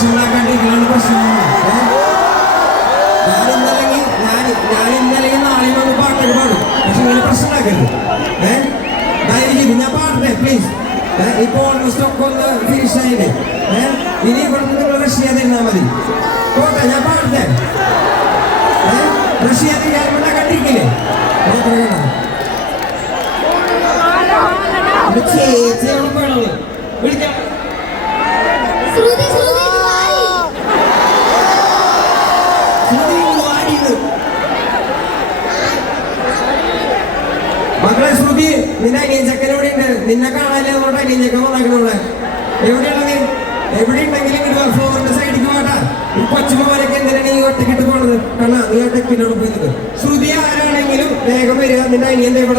ഞാൻ ഇന്നല്ലെങ്കിൽ ഞാൻ ഞാൻ ഇന്നല്ലെങ്കിൽ നാളെയും വന്ന് പാട്ടൊക്കെ പാടും. പക്ഷെ ഇങ്ങനെ പ്രശ്നമാക്കരുത്. ഏഹ് ദയവ് ഞാൻ പാടട്ടെ പ്ലീസ് ഇപ്പോൾ ഓൾമോസ്റ്റ് ഒക്കെ ഒന്ന് ഫിനിഷ് ആയില്ലേ? ഏഹ് ഇനി ഇവിടുന്ന് നിങ്ങൾ റഷ് ചെയ്യാതിരുന്നാൽ മതി. പോട്ടെ ഞാൻ പാടട്ടെ. ഏഹ് റഷ് ചെയ്യാതിരിക്കാൻ കണ്ടിരിക്കില്ലേ? ഓക്കെ മക്കളെ ശ്രുതി നിന്റെ അനിയൻ എവിടെ ഉണ്ട്. നിന്നെ കാണാല്ലേ നമ്മുടെ അനിയൻ ചക്കൻ വന്നേക്കണവിടെ എവിടെയാണ് നീ? എവിടെ ഉണ്ടെങ്കിലും ഇങ്ങോട്ട് ഫ്ലോറിന്റെ സൈഡിക്ക് പോട്ടാ ഈ കൊച്ചുമോനൊക്കെ എന്തിനാണ് ഈ ഒറ്റക്കിട്ട് പോണത്? കണ്ണാ നീ ആ ടെക്കിനോട് പോയി ശ്രുതി ആരാണെങ്കിലും വേഗം വരിക. നിന്റെ അനിയൻ ദേ ഇവിടെ